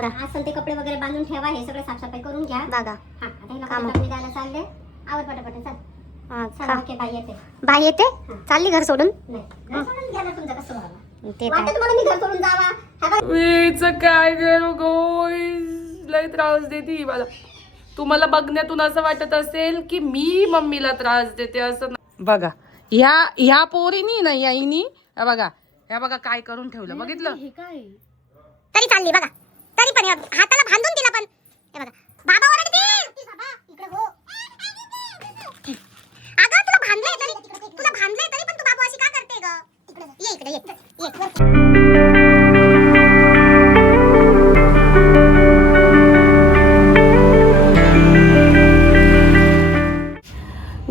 आवरा. असं ते कपडे वगैरे बांधून ठेवा, हे सगळं साफसफाई करून घ्या. बघा हा आता हिला कपडे द्यायला चालले. आवर पटापट चल. चल ओके बाय येते. बाई येते चालली घर सोडून. नाही घर सोडून गेलं तुमचं कसं व्हावं? ते वाटतं तुम्हाला मी घर सोडून जावा? हा बघ. मीच काय करू गो, लय त्रास देते ही मला. तुम्हाला बघण्यातून असं वाटत असेल की मी मम्मीला त्रास देते, असं बघा. ह्या पोरीनी ना याईनी ह्या बघा काय करून ठेवलं, बघितलं? तरी चालली बघा, तरी पण हाताला बांधून दिला. पण हे बघा बाबा ओरडतील. इकडे हो. अगं तुला बांधलंय तरी पण तू बाबू अशी का करते ग? ये इकडे ये.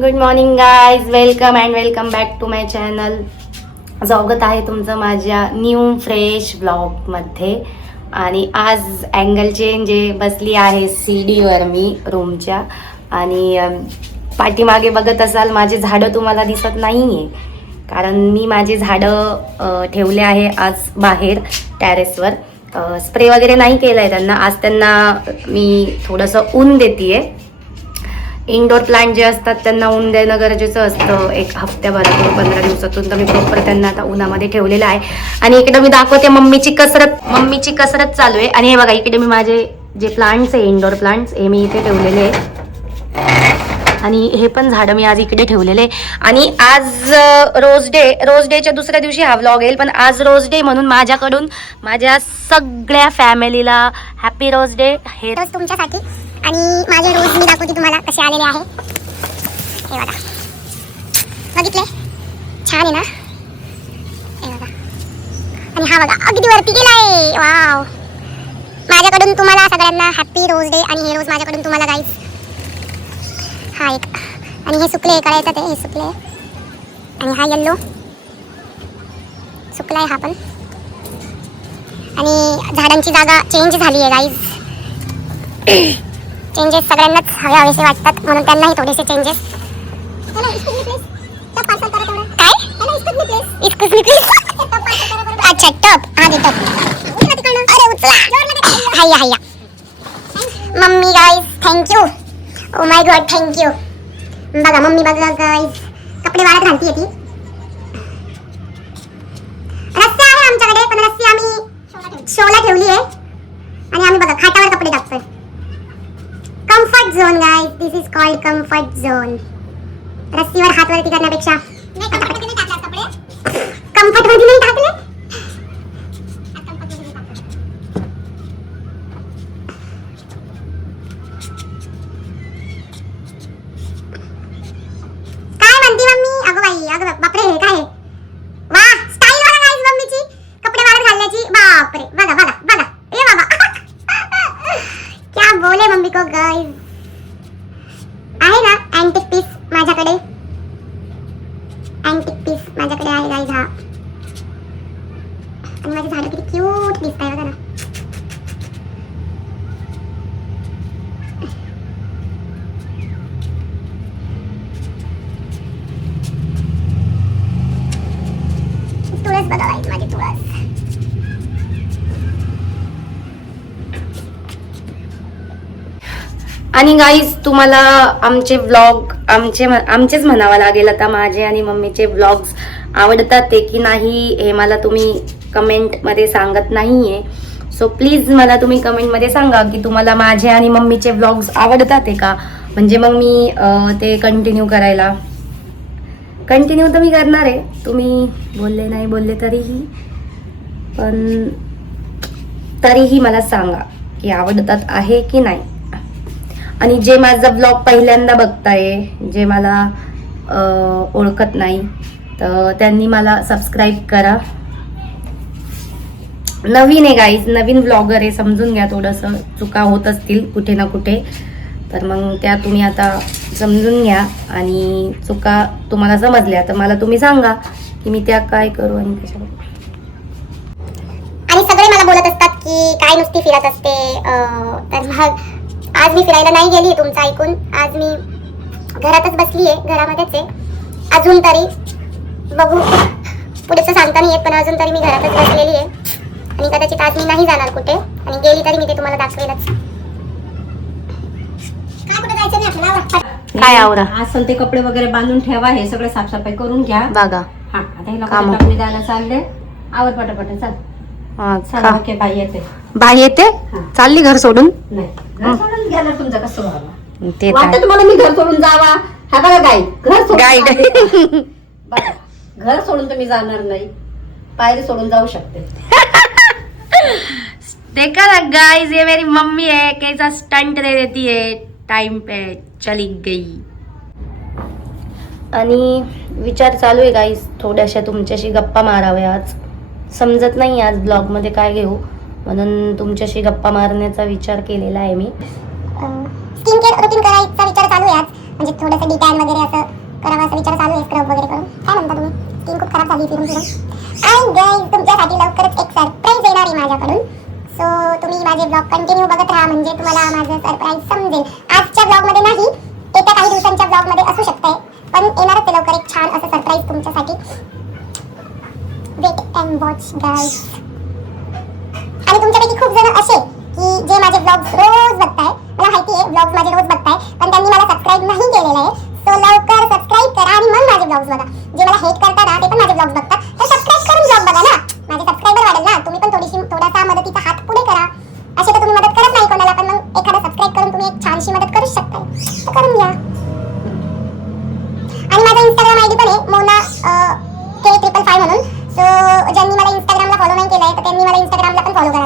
Good morning guys, welcome back to my channel. स्वागत आहे तुमचं माझ्या न्यू फ्रेश ब्लॉगमध्ये. आणि आज अँगल चेंज आहे, बसली आहे सीडीवर मी रूमच्या. आणि पाठीमागे बघत असाल माझे झाडं तुम्हाला दिसत नाही आहे, कारण मी माझे झाडं ठेवले आहे आज बाहेर टेरेसवर. स्प्रे वगैरे नाही केलं आहे त्यांना. आज त्यांना मी थोडंसं ऊन देते आहे. इंडोर प्लांट जे असतात त्यांना ऊन देणं गरजेचं असतं एक हफ्त्याभरातून 15 दिवसातून. तर मी प्रॉपर त्यांना आता उन्हामध्ये ठेवलेलं आहे. आणि इकडे मी दाखवते मम्मीची कसरत चालू आहे. आणि हे बघा इकडे मी माझे जे प्लांट्स आहे इंडोर प्लांट्स हे मी इथे ठेवलेले आहे. आणि हे पण झाडं मी आज इकडे ठेवलेले. आणि आज रोज डेच्या दुसऱ्या दिवशी हा व्लॉग येईल, पण आज रोज डे म्हणून माझ्याकडून माझ्या सगळ्या फॅमिलीला हॅपी रोज डे. हे रोज तुमच्यासाठी आणि माझे रोज मी दाखवते तुम्हाला कसे आलेले आहे. हे बघा, बघितले छान आहे ना? हे बघा. आणि हा बघा अगदी वरती गेलाय. वाव. माझ्याकडून तुम्हाला सगळ्यांना हॅपी रोज डे. आणि हे रोज माझ्याकडून तुम्हाला गाईज हा एक. आणि हे सुकले कळायचं ते, हे सुकले. आणि हा येल्लो सुकलाय हा पण. आणि झाडांची जागा चेंज झाली आहे गाईज. चेंजेस सगळ्यांनाच हवे हवेसे वाटतात, म्हणून त्यांनाही थोडेसे चेंजेस. अच्छा टप. हा दे टप. अरे उचला. Haya mummy guys thank you. Oh my God thank you. बघा मम्मी बघा गाईज कपडे वाळत घालतीये ती. रस्सी आहे आमच्याकडे, पण रस्सी आम्ही शोला ठेवली आहे. आणि आम्ही बघा खाटावर कपडे टाकतोय. Comfort zone guys, this is called comfort zone. रस्सीवर हात वरती करण्यापेक्षा कम्फर्ट मध्ये नाही टाकले. काय म्हणती मम्मी? अगं बाई, अगं बापरे, हे काय? वाह, स्टाईल बघा गाइस मम्मीची कपडे वाळत घालण्याची. बापरे, बघा बघा बघा. ए बाबा क्या बोले मम्मी को गाइस. आहे ना अँटिक पीस माझ्याकडे. अँटिक पीस माझ्याकडे आहे गाइस हा. आणि माझे झाड किती क्यूट दिसताय बघा ना. तुळस बघा गाइस, माझी तुळस. आणि गाईज तुम्हाला आमचे व्लॉग आमचेच म्हणावं लागेल आता, माझे आणि मम्मीचे व्लॉग्स आवडतात ते की नाही हे मला तुम्ही कमेंटमध्ये सांगत नाही आहे. सो प्लीज मला तुम्ही कमेंटमध्ये सांगा की तुम्हाला माझे आणि मम्मीचे व्लॉग्स आवडतात आहे का. म्हणजे मग मी ते कंटिन्यू तर मी करणार आहे. तुम्ही बोलले नाही बोलले तरीही, पण तरीही मला सांगा की आवडतात आहे की नाही. आणि जे माझा ब्लॉग पहिल्यांदा बघताय, जे मला ओळखत नाही, तर त्यांनी मला सबस्क्राईब करा. नवीन आहे गाईज, नवीन ब्लॉगर आहे, समजून घ्या. थोडंसं चुका होत असतील कुठे ना कुठे, तर मग त्या तुम्ही आता समजून घ्या. आणि चुका तुम्हाला समजल्या तर मला तुम्ही सांगा की मी त्या काय करू आणि कशा. आणि सगळे मला बोलत असतात की काय नुसती फिरत असते. तर मग आज मी फिरायला नाही गेली तुमचं ऐकून. आज मी घरातच बसली आहे, घरामध्येच आहे अजून तरी. बघू पुढेचं सांगता नाही येत, पण अजून तरी मी घरातच बसलेली आहे. आणि कदाचित आज मी नाही जाणार कुठे. आणि गेली तरी मी ते तुम्हाला दाखवेलच. काय कुठे जायचं नाही आपल्याला. काय आवरा असं ते कपडे वगैरे बांधून ठेवा, हे सगळं साफसफाई करून घ्या. बघा हा आता हिला कामं. टाकून द्यायला चालले. आवर पटापट चल. चला ओके बाय येते. बाई येते चालली घर सोडून. नाही घर सोडून गेलं तुमचं कसं व्हावं. ते वाटतं तुम्हाला मी घर सोडून जावा. हा बघा गाई घर सोडून गाई. चालले. बघा घर सोडून तुम्ही जाणार नाही, पायरी सोडून जाऊ शकते. देखा ना गाइस, ये मेरी मम्मी है, कैसा स्टंट दे देती है, टाइम पे चली गई. आणि विचार चालू आहे गाईस, थोड्याशा तुमच्याशी गप्पा माराव्या. आज समजत नाही आज ब्लॉग मध्ये काय घेऊ, म्हणून तुमच्याशी गप्पा मारण्याचा विचार केलेला आहे मी. स्किन केअर रुटीन करायचा विचार चालू आहे आज. म्हणजे थोडंसं डिटॅन वगैरे असं करावा असा विचार चालू आहे, स्क्रब वगैरे करून. काय म्हणता तुम्ही? स्किन खूप खराब झाली फिरून फिरून. आणि गाईज तुमच्यासाठी लवकरच एक सरप्राईज येणार आहे माझ्याकडून. सो तुम्ही माझे ब्लॉग कंटिन्यू बघत राहा, म्हणजे तुम्हाला माझं सरप्राईज समजेल. आजच्या ब्लॉगमध्ये नाही, येत्या काही दिवसांच्या ब्लॉगमध्ये असू शकते, पण येणारच आहे लवकर एक छान असं सरप्राईज तुमच्यासाठी. Wait and watch guys. आणि तुमच्यापैकी खूप जण असे की जे माझे ब्लॉग्स रोज बघताय, मला माहिती आहे ब्लॉग्स माझे रोज बघताय, पण त्यांनी मला सबस्क्राईब नाही केलेलं आहे. सो लवकर सबस्क्राईब करा आणि मग माझे ब्लॉग्स बघा. जे मला हेट करतात ना, ते पण माझे ब्लॉग्स बघतात, तर सबस्क्राईब करून ब्लॉग बघा ना. माझे सबस्क्रायबर वाढेल ना. तुम्ही पण थोडासा मदतीचा हात पुढे करा. असे तर तुम्ही मदत करत नाही कोणाला, पण मग एखादा सबस्क्राईब करून तुम्ही एक छानशी मदत करू शकता, तर करून घ्या. आणि माझा इंस्टाग्राम आयडी पण आहे, मोना K555 म्हणून. सो ज्यांनी मला इंस्टाग्रामला फॉलो नाही केलंय, तर त्यांनी मला इंस्टाग्रामला पण फॉलो करा.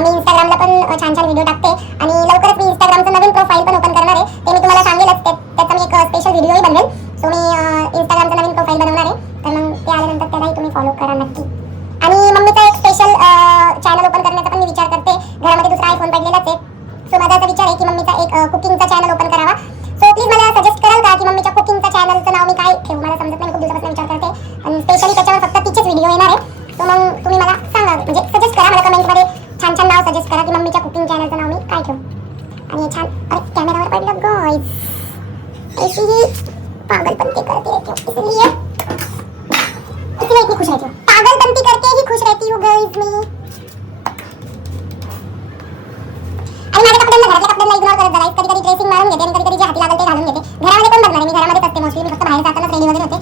मी इंस्टाग्रामला पण छान छान व्हिडिओ टाकते, आणि लवकरच मी इंस्टाग्रामचं नवीन प्रोफाईल पण ओपन करणार आहे. ते मी तुम्हाला सांगेलच, त्याचा मी एक स्पेशल व्हिडिओही बनवेल. सो मी इंस्टाग्रामचं नवीन प्रोफाईल बनवणार आहे, तर मग ते आल्यानंतर त्यालाही तुम्ही फॉलो करा नक्की. आणि मम्मीचा एक स्पेशल चॅनल ओपन करण्याचा पण मी विचार करते. घरामध्ये दुसरा आयफोन पडलेलाच आहे. सो माझा असा विचार आहे की मम्मीचा एक कुकिंगचा चॅनल ओपन करावा. सो प्लीज मला सजेस्ट कराल का की मम्मीच्या कुकिंगच्या चॅनलचं नाव मी काय ठेवू? मला समजत नाही, खूप दिवसापासून विचार करते, आणि स्पेशली त्याच्यावर फक्त तिचेच व्हिडिओ येणार आहे. सो मग तुम्ही मला सांगा, म्हणजे सजेस्ट करा मला कमेंटमध्ये, छान छान नाव सजेस्ट करा की मम्मीच्या कुकिंग चॅनलचं नाव मी काय ठेवू. आणि छान, अरे कॅमेरावर पडलं गाइस, ऐसी ही पागलपंती करते रहती हूँ, इसलिए इतनी खुश रहती हूँ. पागलपंती करके ही खुश रहती हूँ गाइस मी. आणि माझ्या कपड्यांना, घरातल्या कपड्यांना इग्नोर करत जा. कधी कधी ड्रेसिंग मारून घेते आणि कधी कधी जे हाती लागेल ते घालून घेते. घरामध्ये कोण बघणार आहे? मी घरामध्येच असते मोस्टली. मी फक्त बाहेर जातानाच रेडी वगैरे होते,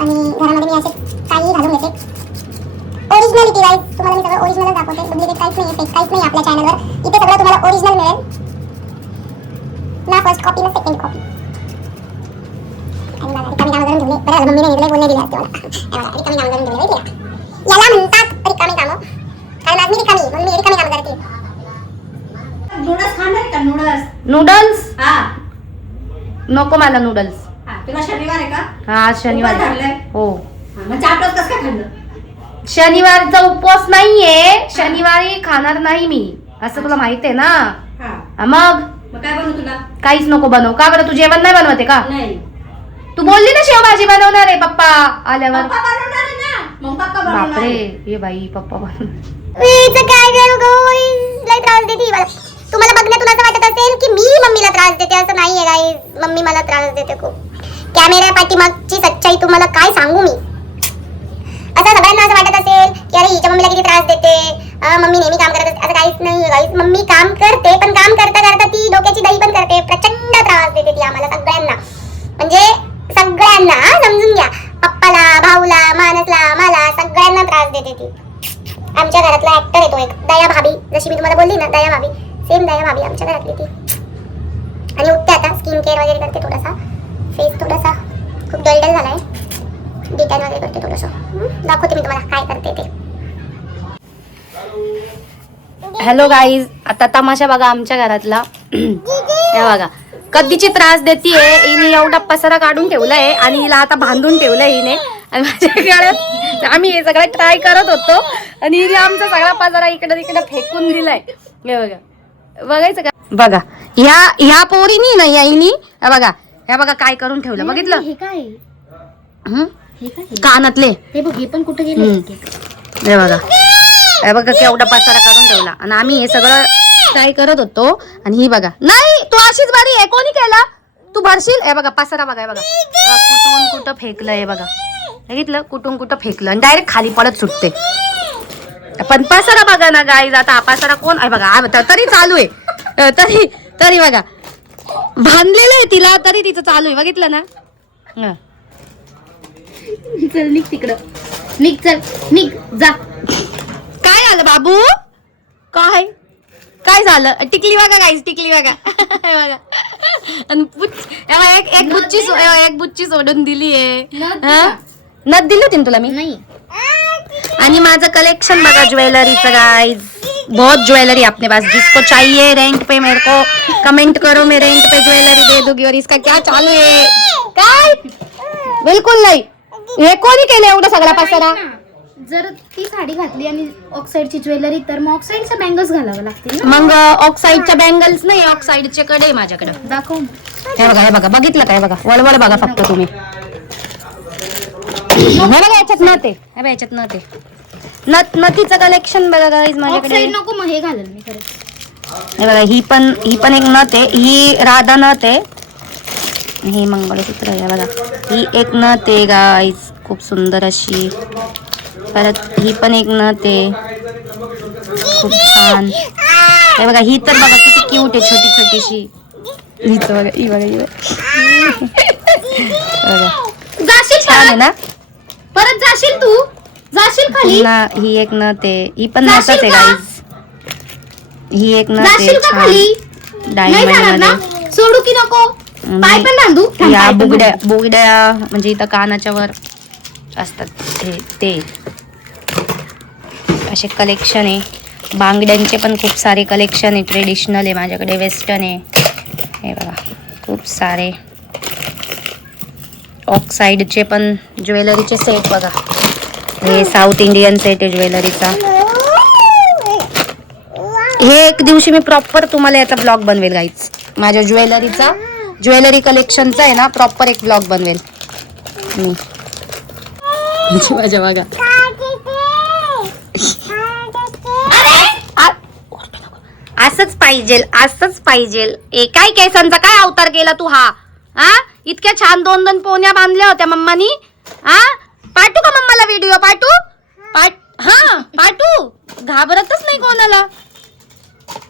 आणि घरामध्ये मी असे काही घालून घेते. ओरिजिनलिटी गाइस, तुम्हाला मी सगळं ओरिजिनल दाखवते. डुप्लिकेट काहीच नाही, फेक काहीच नाही आपल्या चॅनलवर. इथे सगळं तुम्हाला ओरिजिनल मिळेल ना, फर्स्ट कॉपी ना सेकंड कॉपी. आणि मला रिकामी कामं करून ठेवले. बरं झालं मम्मीने इकडे बोलणे दिले असते मला. रिकामी कामं करून ठेवले माहिती आहे. याला म्हणतात रिकामी कामं, कारण आज मी रिकामी, म्हणून मी रिकामी कामं करते. नूडल्स खाणार का? नूडल्स हा नको मला नूडल्स. तुला शनिवार आहे का? हा आज शनिवार उपवास धरलाय? हो. मग चापटच कसं काय खाल्लं? शनिवारचा उपवास नाहीये, शनिवारी खाणार नाही मी, असं तुला माहित आहे ना. हा मग काय बनवू तुला? काहीच नको बनव. का बरं, तू जेवण नाही बनवते का? नाही. तू बोलली ना शेवभाजी बनवणार आहे पप्पा आल्यावर. पप्पा बनवणार आहे ना, मग पप्पा बनवणार बापरे, आहे. ये बाई पप्पा बनव. वीचं काय करू गाइस, लय त्रास देते मला. तुम्हाला बघण्यातून असं वाटत असेल की मी मम्मीला त्रास देते, असं नाहीये गाइस. मम्मी मला त्रास देते खूप. कॅमेरा पाठीमागची सच्चाई तुम्हाला काय सांगू मी. असं सगळ्यांना असं वाटत असेल की अरे हिच्या मम्मीला किती त्रास देते, मम्मी नेहमी काम करत असते. असं काहीच नाही गाइस. मम्मी काम करते, पण काम करता करता ती डोक्याची दही पण करते. प्रचंड त्रास देते ती आम्हाला सगळ्यांना, म्हणजे सगळ्यांना, समजून घ्या. पप्पाला, भाऊला, मानसला, मला सगळ्यांना त्रास देते ती. आमच्या घरातला ऍक्टर येतो एक, दया भाभी. जशी मी तुम्हाला बोलली ना, दया भाभी, सेम दया भाभी आमच्या घरातली ती. आणि उठते आता, स्किन केअर वगैरे करते. थोडासा फेस थोडासा खूप डलडल झालाय, डिटॅन वगैरे करते थोडंसं. दाखवते मी तुम्हाला काय करते ते. हॅलो गाईज, आता तमाशा बघा आमच्या घरातला. हे बघा कधीची त्रास देतीये. हिने एवढा पसारा काढून ठेवलाय आणि हिला आता बांधून ठेवलंय हिने. आणि माझ्या गळ्यात आम्ही हे सगळं ट्राय करत होतो, आणि हिने आमचा सगळा पसारा इकडे तिकडे फेकून दिलाय. हे बघा, बघायचं का? बघा ह्या पोरीनी ना, या हिनी बघा, ह्या बघा काय करून ठेवलं, बघितलं? हे काय? हे काय? कानातले. हे बघ, हे पण कुठे गेले? हे बघा, हे बघा केवढा पसारा करून ठेवला. आणि आम्ही हे सगळं ट्राय करत होतो, आणि ही बघा, नाही तू अशीच बारी आहे, कोणी केला? तू भरशील. हे बघा पसारा बघा, हे बघा कुठून कुठं फेकलं. हे बघा, बघितलं, कुठून कुठं फेकलं, आणि डायरेक्ट खाली पडत सुटते. पण पसारा बघा ना गाईज, आता हा पसारा कोण आहे बघा, तरी चालू आहे, तरी तरी बघा बांधलेलं आहे तिला, तरी तिचं चालू आहे, बघितलं ना. चल निघ तिकडं, निघ, चल निघ, जा. काय आलं बाबू, काय काय झालं? टिकली बघा गाईज, टिकली बघा. बघा आणि एक बुच्ची सोडून दिली आहे. नथ दिली होती ना तुला मी. नाही आणि माझं कलेक्शन बघा ज्वेलरीचं गाइस, बहुत ज्वेलरी अपने पास, जिसको चाहिए रेंट पे मेरे को कमेंट करो, मैं रेंट पे ज्वेलरी दे दूंगी. और इसका क्या चालू है? काय बिलकुल नाही. हे कोणी केलं एवढा सगळा पसारा? जर ती साडी घातली आणि ऑक्साईडची ज्वेलरी, तर मग ऑक्साईडच्या बँगल्स घालावं लागतील ना. मग ऑक्साईडच्या बँगल्स नाही, ऑक्साईडचे कडे आहे माझ्याकडे. दाखव. हे बघा, हे बघा, बघितलं काय बघा, वळवळ बघा फक्त तुम्ही. हे बघा याच्यात नथ आहे, हे बघा याच्यात नथ आहे, नथीचं कलेक्शन बघा गाईज माझ्याकडे. ऑक्साईड नको, मग हे घालेल मी खरं. हे बघा, ही पण एक नथ आहे, ही राधा नथ आहे, ही मंगळसूत्र आहे बघा, ही एक नथ आहे गाईज, खूप सुंदर अशी. परत ही पण एक नथ आहे, खूप छान. हे बघा, ही तर बघा किती क्यूट आहे, छोटी छोटीशी. हीच बघा, ही बघा, ही बघा, जाशील छान आहे ना. परत जाशील तू, जाशील खाली. ना ही एक नथ आहे, ही पण नथच आहे गाईज, ही एक नथ आहे जाशील का खाली? छान नाही डायमंड जाणार ना, मध्ये. सोडू की नको? पाय पण बांधू. थांब, या पाय पण बुगड्या म्हणजे इथं कानाच्या वर असतात ते असे कलेक्शन आहे. बांगड्यांचे पण खूप सारे कलेक्शन आहे, ट्रेडिशनल आहे माझ्याकडे, वेस्टर्न आहे. हे बघा खूप सारे ऑक्साईडचे पण ज्वेलरीचे सेट बघा, हे साऊथ इंडियन सेट आहे ज्वेलरीचा. हे एक दिवशी मी प्रॉपर तुम्हाला याचा ब्लॉग बनवेल गाईज, माझ्या ज्वेलरी कलेक्शनचा आहे ना, प्रॉपर एक ब्लॉग बनवेल मी. माझ्या बघा असंच पाहिजे. काय केसांचा काय अवतार केला तू हा? इतक्या छान 2 पोन्या बांधल्या होत्या मम्मानी. पाठवू का मम्माला व्हिडिओ? पाठवू, घाबरतच नाही कोणाला.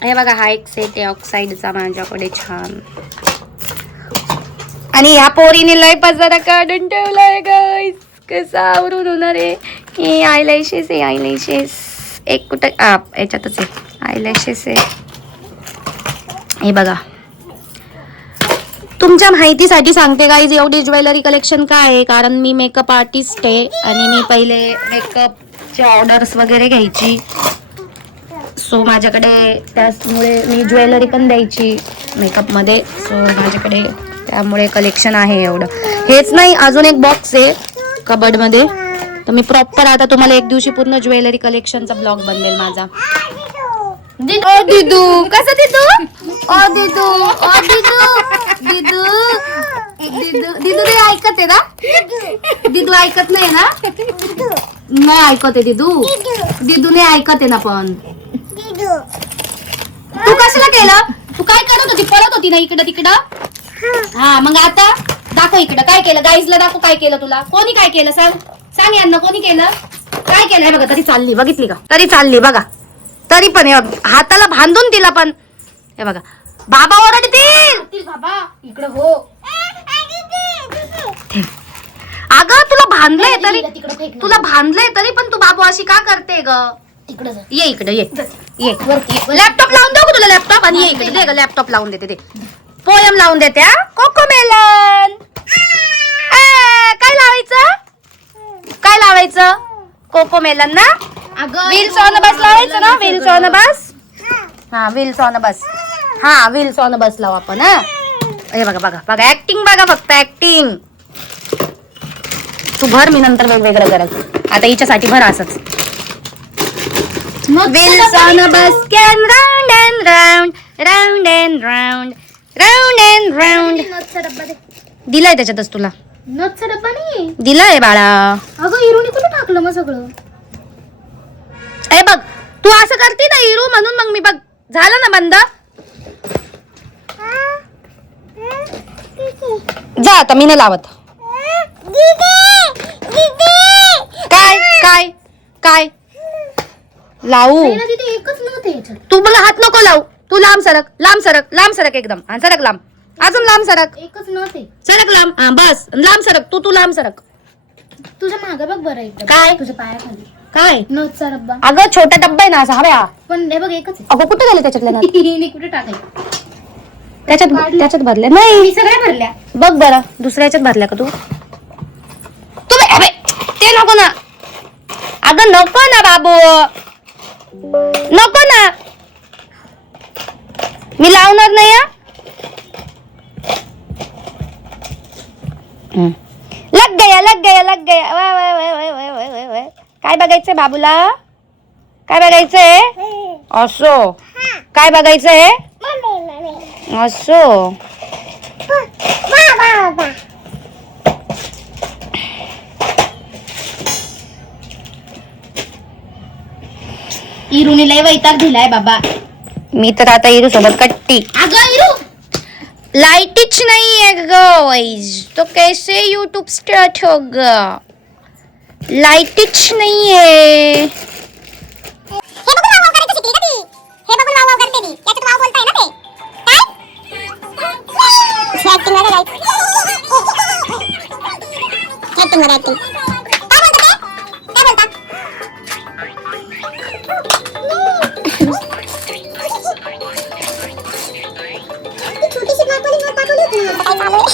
हे बघा, हा एक सेट आहे ऑक्साईडचा माझ्याकडे छान. आणि ह्या पोरीने लय पसारा काढून ठेवलाय गाईस, कसं आवरून होणार आहे. हे आयलॅशेस आहे, आयलॅशेस एक कुठं याच्यातच आहे, आयलॅशेस आहे. हे बघा, तुमच्या माहितीसाठी सांगते गाईज, एवढी ज्वेलरी कलेक्शन काय आहे, कारण मी मेकअप आर्टिस्ट आहे आणि मी पहिले मेकअपचे ऑर्डर्स वगैरे घ्यायची. सो माझ्याकडे त्यामुळे मी ज्वेलरी पण द्यायची मेकअपमध्ये. सो माझ्याकडे त्यामुळे कलेक्शन आहे एवढं. हेच नाही, अजून एक बॉक्स आहे कबर्डमध्ये, तर मी प्रॉपर आता तुम्हाला एक दिवशी पूर्ण ज्वेलरी कलेक्शनचा ब्लॉग बनवेल माझा. ओ दिदू, कसं दिदू? ओ दिदू, ओ दिदू, दिदू, दिदू ते ऐकत आहे ना? दिदू ऐकत नाही ना? नाही ऐकत आहे दिदू, दिदू नाही ऐकत आहे ना. पण तू कशाला केलं? तू काय करत होती? पळत होती ना इकडं तिकडं. हा, मग आता दाखव इकडं काय केलं. गाईजला दाखव काय केलं तुला. कोणी काय केलं सांग यांना, कोणी केलं? काय केलं? हे बघा, तरी चालली, बघितली का? तरी चालली बघा, तरी पण हाताला बांधून तिला पण. हे बघा, बाबा ओरडतील. बाबा इकडं हो. अगं तुला भांडलंय तरी पण तू बाबू अशी का करते ग? ये इकडे, ये लॅपटॉप लावून देऊ का तुला? लॅपटॉप आणि ये इकडे, दे ग लॅपटॉप लावून देते, दे पोयम लावून देते. कोकोमेलन काय लावायचं? कोकोमेलन ना. व्हील्स ऑन बस लावायचं ना, व्हील्स ऑन बस. हा, व्हील्स ऑन बस. हा, व्हील्स ऑन बस लावू आपण. हे बघा ऍक्टिंग बघा, फक्त ऍक्टिंग. तू भर, मी नंतर वेगवेगळं करत. आता हिच्यासाठी भर असंच. Wheels on a bus can round and round, round and round, round and round. दिलाय त्याच्यातच तुला. नथचा डब्बा नाही दिलाय बाळा. अगं हिरोनी कुठे टाकलं मग सगळं? ए बघ, तू असं करते ना हिरू, म्हणून मग मी बघ झालं ना बंद. जा आता, मी नाही लावत. काय काय काय लावू नाही ना, तिथे एकच नव्हते याच्यात. तू मला हात नको लावू. तू लांब सरक, लांब सरक, लांब सरक एकदम. हा सरक लांब, अजून लांब सरक, एकच नव्हते. सरक लांब. हा बस लांब सरक. तू लांब सरक. तुझ्या मागे बघ बरं एकदम. काय? तुझ्या पायाखाली काय नथचा डब्बा. अगं छोटा डब्बा आहे ना असा. हव्या पण हे बघ एकच आहे. अगं कुठे गेले त्याच्यातले नथ? हिने कुठे टाकायचं? त्याच्यात भरले नाही. मी सगळ्या भरल्या. बघ बरं दुसऱ्या याच्यात भरल्या का तू? ते नको ना. अगं नको ना बाबू, नको ना. मी लावणार नाही. लग गया लग गया लग गया. वाय वाय वाय वाय वाय वाय वाय वाय. काय बघायचंय बाबूला? काय बघायचंय? असो. काय बघायचंय? असो. इरूने लय वैताग दिलाय बाबा. मी तर आता इरू सोबत कट्टी. अगं इरू, लाइटच नहीं है गाइस, तो कैसे यूट्यूब स्टार्ट होगा? लाइटच नहीं है. हे बघून वाव करायचं शिकली का ती? हे बघून वाव करते ती. याच्यात वाव बोलताय ना ते. काय? ऍक्टिंग मध्ये गाईस. ऍक्टिंग मध्ये ऍक्टिंग. काय बोलता ते? काय बोलता? छोटीशी दाखवली होती ना. काय चालू आहे?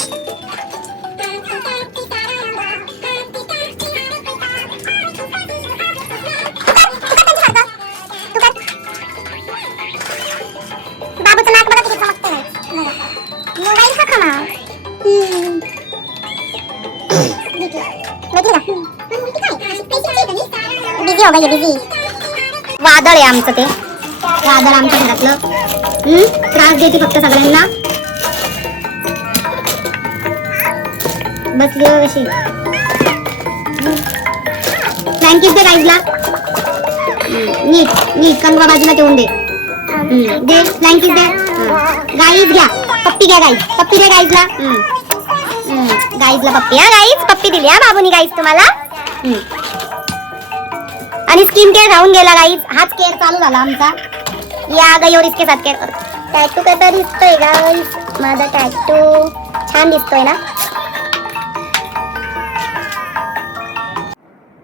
बाबूचं नाक बघा किती चमकतंय. मोबाईल का खमा? बिझी हो गई बिझी. वादळ आहे आमचं ते. वादळ आमच्या घरातलं. त्रास देते फक्त सगळ्यांना. बसली अशी. ब्लँकेट दे गाईजला. नीट नीट कंगवा बाजूला ठेवून दे. दे ब्लँकेट दे. गाईज घ्या. पप्पी घ्या गाईज. पप्पी दे गाईजला. गाईजला पप्पी. हा गाईज पप्पी दिली हा बाबूनी गाईज तुम्हाला. आणि स्किन केअर राहून गेला गाईज. हाच केअर चालू झाला आमचा. या गई और इसके साथ केअर करो. टॅटू कसा दिसतोय गाईज माझा टॅटू? छान दिसतोय ना.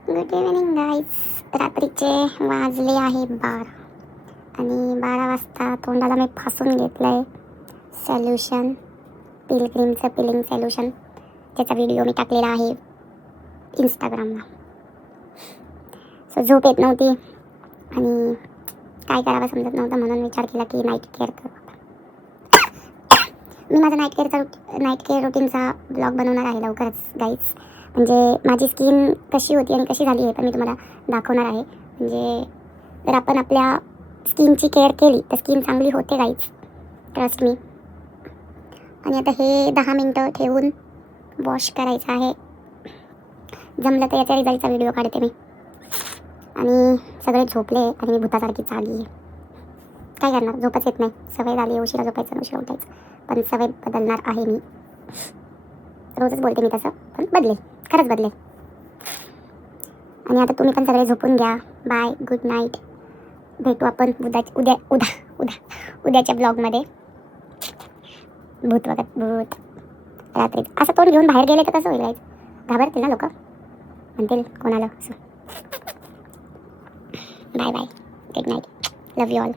Good evening guys. रात्रीचे वाजले आहे 12 आणि 12 वाजता तोंडाला मी फासून घेतलंय सोल्युशन, पिलग्रीमचं पिलिंग सोल्युशन, त्याचा व्हिडिओ मी टाकलेला आहे इंस्टाग्रामला. सो झोप येत नव्हती आणि काय करावं समजत नव्हतं, म्हणून विचार केला की नाईट केअर करू. मी माझा नाईट केअर रुटीनचा ब्लॉग बनवणार आहे लवकरच गाईज. म्हणजे माझी स्किन कशी होती आणि कशी झाली आहे पण मी तुम्हाला दाखवणार आहे. म्हणजे जर आपण आपल्या स्किनची केअर केली तर स्किन चांगली होते गाईज, ट्रस्ट मी. आणि आता हे 10 मिनटं ठेवून वॉश करायचं आहे. जमलं तर याच्या रिझल्टचा व्हिडिओ काढते मी. आणि सगळे झोपले आणि मी भूतासारखी चालली आहे. काय करणार, झोपच येत नाही. सवय झाली उशिरा झोपायचं उशिरा उठायचं, पण सवय बदलणार आहे मी. रोजच बोलते मी तसं, पण बदलेल, खरंच बदलेल. आणि आता तुम्ही पण सगळे झोपून घ्या. Bye, good night. भेटू आपण उद्याच्या ब्लॉगमध्ये. भूत बघत भूत रात्री असं तोंड घेऊन बाहेर गेले तर कसं होईल? घाबरतील ना लोक, म्हणतील कोणाला असं. Bye bye, good night, love you all.